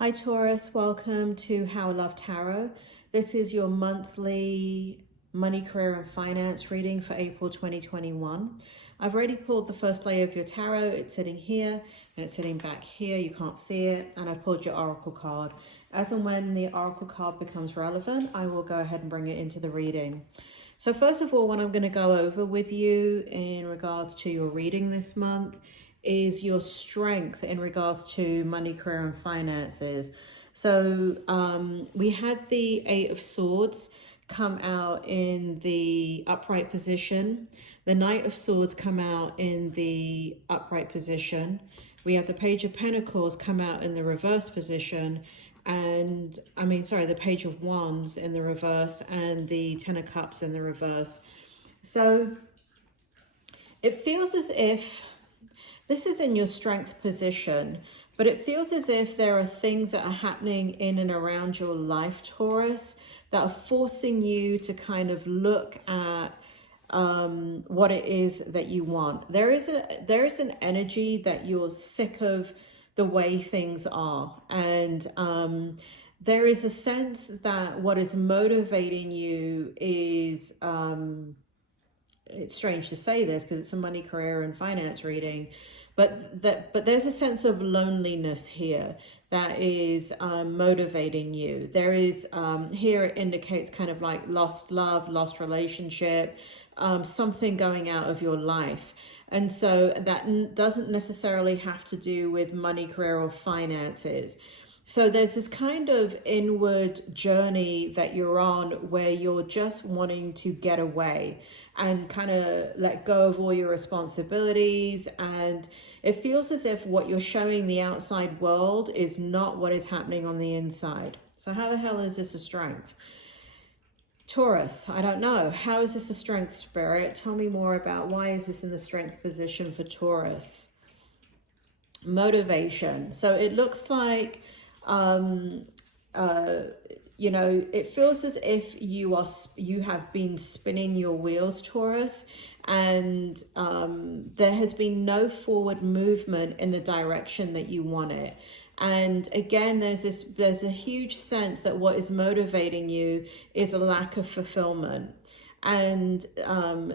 Hi Taurus, welcome to How I Love Tarot. This is your monthly money, career and finance reading for April 2021. I've already pulled the first layer of your tarot. It's sitting here and it's sitting back here. You can't see it. And I've pulled your oracle card. As and when the oracle card becomes relevant, I will go ahead and bring it into the reading. So first of all, what I'm going to go over with you in regards to your reading this month is your strength in regards to money, career and finances. So we had the Eight of Swords come out in the upright position. The Knight of Swords come out in the upright position. We have the Page of Pentacles come out in the reverse position. And the Page of Wands in the reverse and the Ten of Cups in the reverse. So it feels as if this is in your strength position, but it feels as if there are things that are happening in and around your life, Taurus, that are forcing you to kind of look at what it is that you want. There is an energy that you're sick of the way things are, and there is a sense that what is motivating you is it's strange to say this because it's a money, career and finance reading, but there's a sense of loneliness here that is motivating you. There is here it indicates kind of like lost love, lost relationship, something going out of your life. And so that doesn't necessarily have to do with money, career or finances. So there's this kind of inward journey that you're on where you're just wanting to get away and kind of let go of all your responsibilities. And it feels as if what you're showing the outside world is not what is happening on the inside. So how the hell is this a strength? Taurus, I don't know. How is this a strength, Spirit? Tell me more about why is this in the strength position for Taurus? Motivation. So it looks like, it feels as if you have been spinning your wheels, Taurus, and there has been no forward movement in the direction that you want it. And again, there's a huge sense that what is motivating you is a lack of fulfillment. And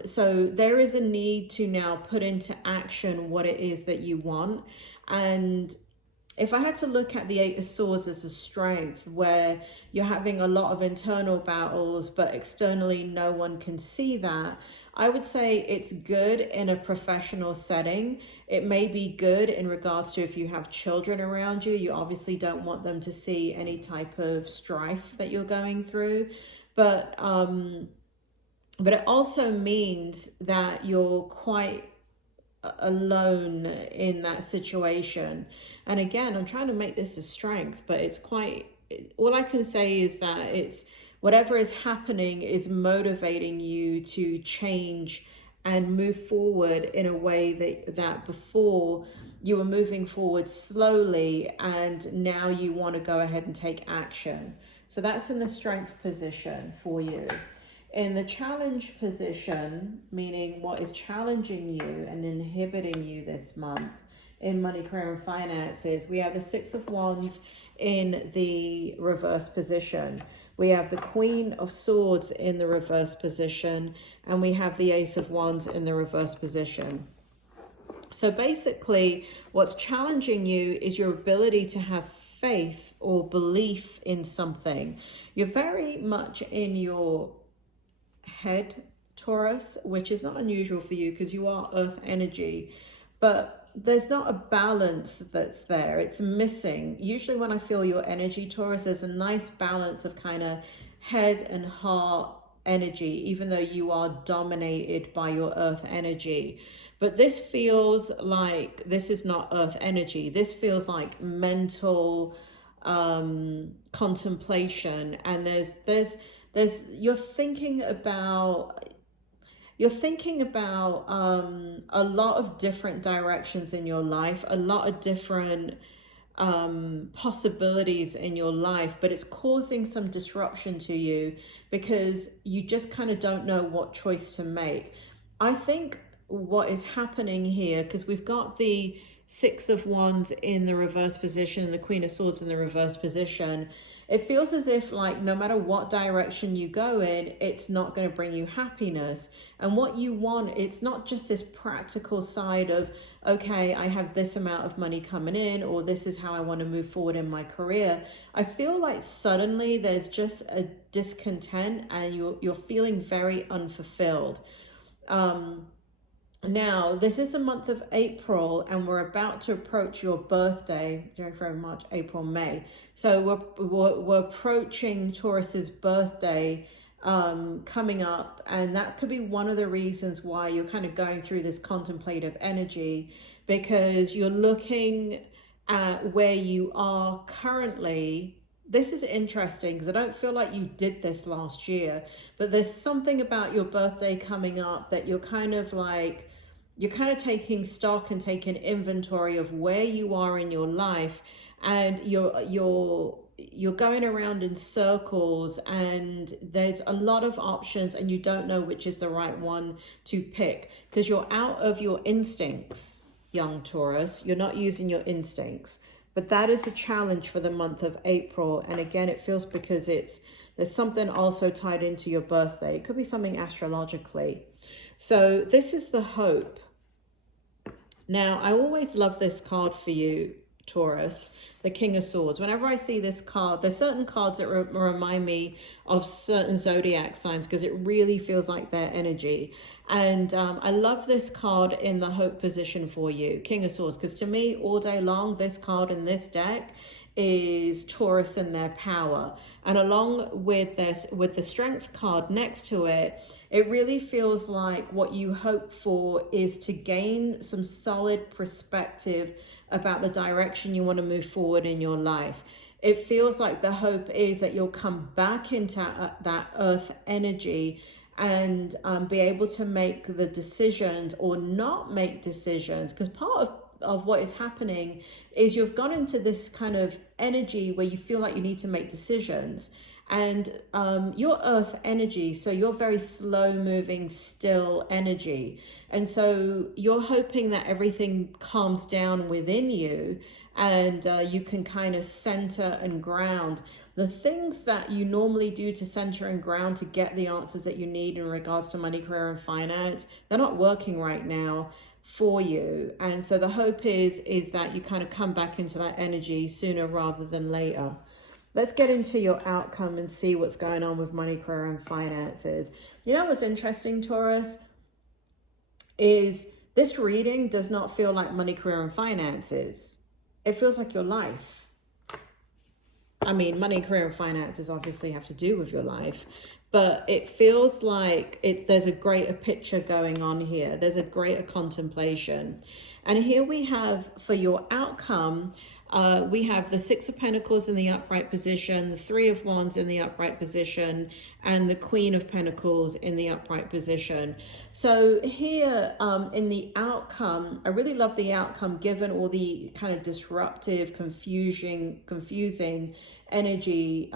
so there is a need to now put into action what it is that you want. And if I had to look at the Eight of Swords as a strength, where you're having a lot of internal battles, but externally no one can see that, I would say it's good in a professional setting. It may be good in regards to if you have children around you. You obviously don't want them to see any type of strife that you're going through. But it also means that you're quite alone in that situation. And again, I'm trying to make this a strength, but it's quite, all I can say is that it's whatever is happening is motivating you to change and move forward in a way that before you were moving forward slowly and now you want to go ahead and take action. So that's in the strength position for you. In the challenge position, meaning what is challenging you and inhibiting you this month in money, career and finances, we have the Six of Wands in the reverse position. We have the Queen of Swords in the reverse position, and we have the Ace of Wands in the reverse position. So basically, what's challenging you is your ability to have faith or belief in something. You're very much in your head, Taurus, which is not unusual for you because you are earth energy, but there's not a balance that's there. It's missing. Usually when I feel your energy, Taurus, there's a nice balance of kind of head and heart energy, even though you are dominated by your earth energy. But this feels like this is not earth energy. This feels like mental contemplation, and there's you're thinking about a lot of different directions in your life, a lot of different possibilities in your life, but it's causing some disruption to you because you just kind of don't know what choice to make. I think what is happening here, because we've got the Six of Wands in the reverse position and the Queen of Swords in the reverse position, it feels as if like no matter what direction you go in, it's not going to bring you happiness. And what you want, it's not just this practical side of, okay, I have this amount of money coming in, or this is how I want to move forward in my career. I feel like suddenly there's just a discontent and you're feeling very unfulfilled. Now, this is the month of April, and we're about to approach your birthday, January, March, April, May. So we're approaching Taurus's birthday coming up, and that could be one of the reasons why you're kind of going through this contemplative energy, because you're looking at where you are currently. This is interesting because I don't feel like you did this last year, but there's something about your birthday coming up that you're kind of like, you're kind of taking stock and taking inventory of where you are in your life, and you're going around in circles, and there's a lot of options and you don't know which is the right one to pick because you're out of your instincts, young Taurus. You're not using your instincts. But that is a challenge for the month of April. And again, it feels because there's something also tied into your birthday. It could be something astrologically. So this is the hope. Now, I always love this card for you, Taurus, the King of Swords. Whenever I see this card, there's certain cards that remind me of certain zodiac signs because it really feels like their energy. And I love this card in the hope position for you, King of Swords, because to me, all day long, this card in this deck is Taurus and their power. And along with this, with the strength card next to it, it really feels like what you hope for is to gain some solid perspective about the direction you want to move forward in your life. It feels like the hope is that you'll come back into that earth energy and be able to make the decisions or not make decisions, because part of what is happening is you've gone into this kind of energy where you feel like you need to make decisions, and your earth energy, so you're very slow moving, still energy, and so you're hoping that everything calms down within you and you can kind of center and ground. The things that you normally do to center and ground to get the answers that you need in regards to money, career, and finance, they're not working right now for you. And so the hope is that you kind of come back into that energy sooner rather than later. Let's get into your outcome and see what's going on with money, career, and finances. You know what's interesting, Taurus, is this reading does not feel like money, career, and finances. It feels like your life. I mean, money, career, and finances obviously have to do with your life, but it feels like there's a greater picture going on here. There's a greater contemplation. And here we have, for your outcome, we have the Six of Pentacles in the upright position, the Three of Wands in the upright position, and the Queen of Pentacles in the upright position. So here in the outcome, I really love the outcome given all the kind of disruptive, confusing energy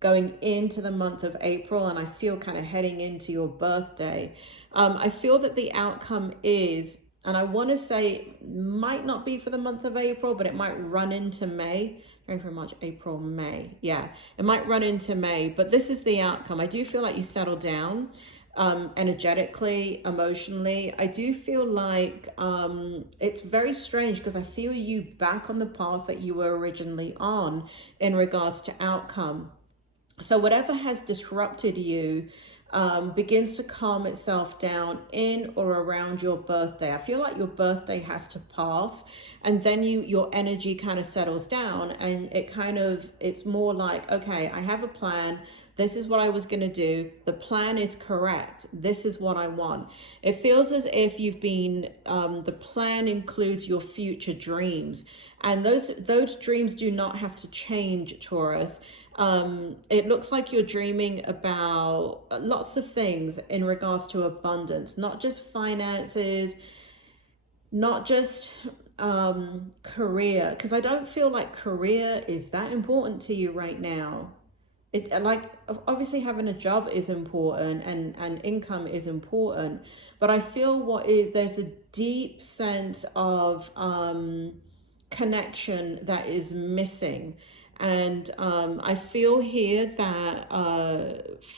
going into the month of April, and I feel kind of heading into your birthday. I feel that the outcome is, and I want to say might not be for the month of April, but it might run into May. Very much April, May. Yeah, it might run into May, but this is the outcome. I do feel like you settle down energetically, emotionally. I do feel like it's very strange because I feel you back on the path that you were originally on in regards to outcome. So whatever has disrupted you begins to calm itself down in or around your birthday. I feel like your birthday has to pass, and then your energy kind of settles down, and it's more like, okay, I have a plan. This is what I was going to do. The plan is correct. This is what I want. It feels as if you've been, the plan includes your future dreams. And those dreams do not have to change, Taurus. It looks like you're dreaming about lots of things in regards to abundance, not just finances, not just career, because I don't feel like career is that important to you right now. like obviously having a job is important and income is important, but I feel there's a deep sense of connection that is missing. And I feel here that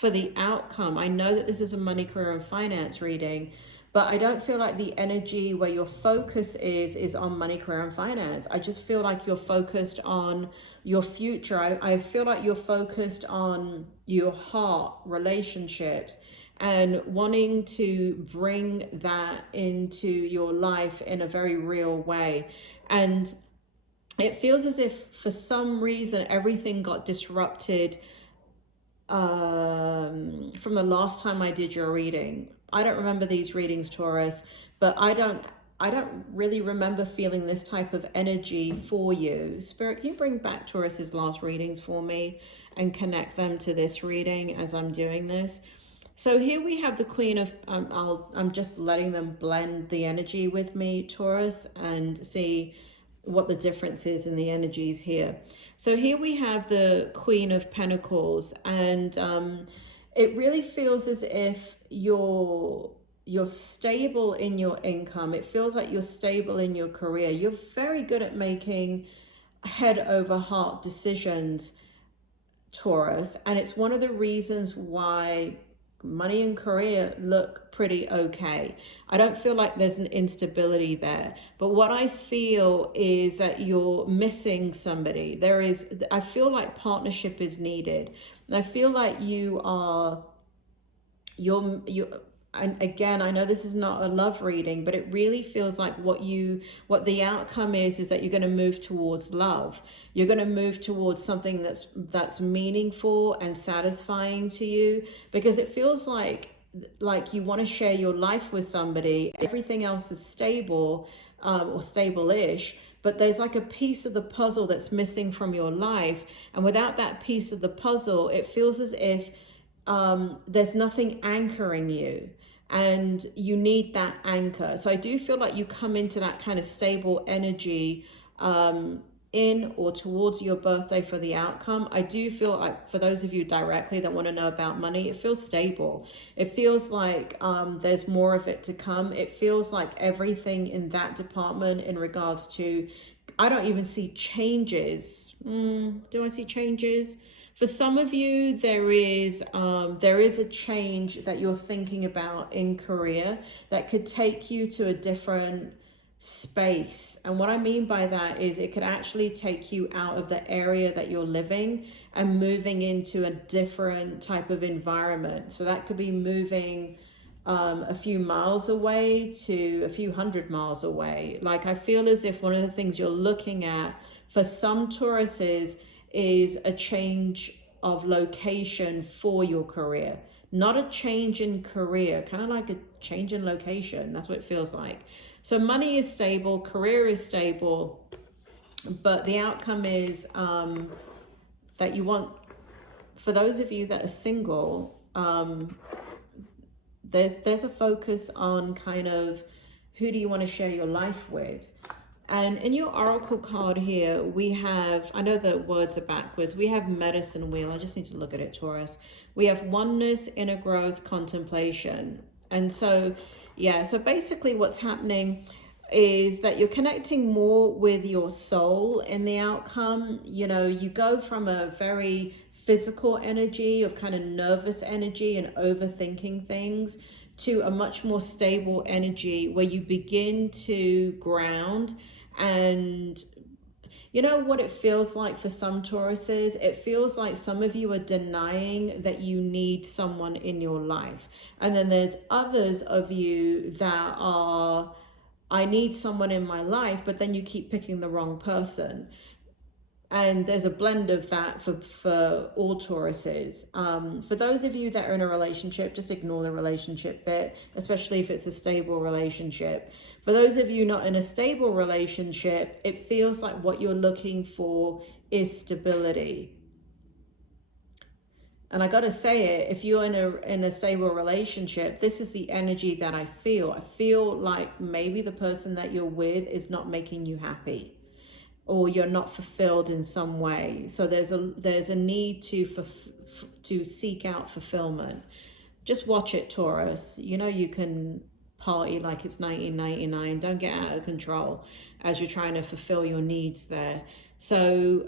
for the outcome, I know that this is a money, career, and finance reading, but I don't feel like the energy where your focus is on money, career, and finance. I just feel like you're focused on your future. I feel like you're focused on your heart, relationships, and wanting to bring that into your life in a very real way. And it feels as if for some reason everything got disrupted from the last time I did your reading. I don't remember these readings, Taurus, but I don't really remember feeling this type of energy for you. Spirit, can you bring back Taurus's last readings for me and connect them to this reading as I'm doing this? So here we have the Queen of, I'm just letting them blend the energy with me, Taurus, and see what the difference is in the energies here. So here we have the Queen of Pentacles, and it really feels as if you're stable in your income. It feels like you're stable in your career. You're very good at making head over heart decisions, Taurus, and it's one of the reasons why money and career look pretty okay. I don't feel like there's an instability there, but what I feel is that you're missing somebody. I feel like partnership is needed, and I feel like you're and again, I know this is not a love reading, but it really feels like what the outcome is that you're going to move towards love. You're going to move towards something that's meaningful and satisfying to you, because it feels like you want to share your life with somebody. Everything else is stable, or stable-ish, but there's like a piece of the puzzle that's missing from your life. And without that piece of the puzzle, it feels as if there's nothing anchoring you, and you need that anchor. So I do feel like you come into that kind of stable energy in or towards your birthday for the outcome. I do feel like for those of you directly that want to know about money, it feels stable. It feels like there's more of it to come. It feels like everything in that department in regards to, I don't even see changes. Do I see changes? For some of you, there is a change that you're thinking about in career that could take you to a different space. And what I mean by that is it could actually take you out of the area that you're living and moving into a different type of environment. So that could be moving a few miles away to a few hundred miles away. Like, I feel as if one of the things you're looking at for some Tauruses is a change of location for your career, not a change in career, kind of like a change in location. That's what it feels like. So money is stable, career is stable, but the outcome is that you want, for those of you that are single, there's a focus on kind of who do you want to share your life with. And in your oracle card here, we have, I know the words are backwards, we have medicine wheel. I just need to look at it, Taurus. We have oneness, inner growth, contemplation. And so, yeah, so basically what's happening is that you're connecting more with your soul in the outcome. You know, you go from a very physical energy of kind of nervous energy and overthinking things to a much more stable energy where you begin to ground. And you know what it feels like for some Tauruses? It feels like some of you are denying that you need someone in your life. And then there's others of you that are, I need someone in my life, but then you keep picking the wrong person. And there's a blend of that for all Tauruses. For those of you that are in a relationship, just ignore the relationship bit, especially if it's a stable relationship. For those of you not in a stable relationship, it feels like what you're looking for is stability. And I got to say it, if you're in a stable relationship, this is the energy that I feel. I feel like maybe the person that you're with is not making you happy, or you're not fulfilled in some way. So there's a need to to seek out fulfillment. Just watch it, Taurus. You know you can party like it's 1999. Don't get out of control as you're trying to fulfill your needs there. So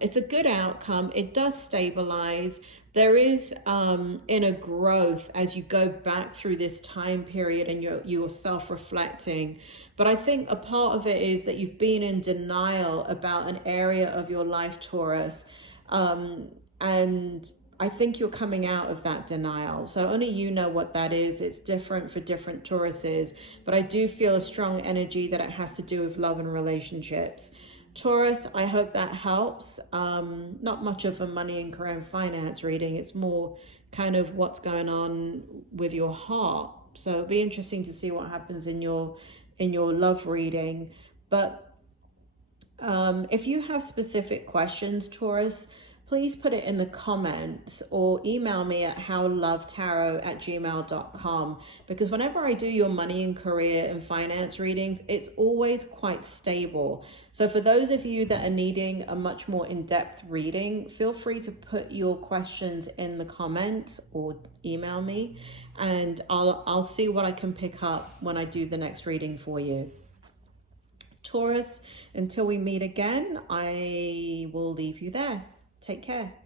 it's a good outcome. It does stabilize. There is inner growth as you go back through this time period and you're self-reflecting. But I think a part of it is that you've been in denial about an area of your life, Taurus. And I think you're coming out of that denial. So only you know what that is. It's different for different Tauruses. But I do feel a strong energy that it has to do with love and relationships. Taurus, I hope that helps. Not much of a money and career and finance reading. It's more kind of what's going on with your heart. So it'll be interesting to see what happens in your love reading. But if you have specific questions, Taurus, please put it in the comments or email me at howlovetarot@gmail.com, because whenever I do your money and career and finance readings, it's always quite stable. So for those of you that are needing a much more in-depth reading, feel free to put your questions in the comments or email me, and I'll see what I can pick up when I do the next reading for you. Taurus, until we meet again, I will leave you there. Take care.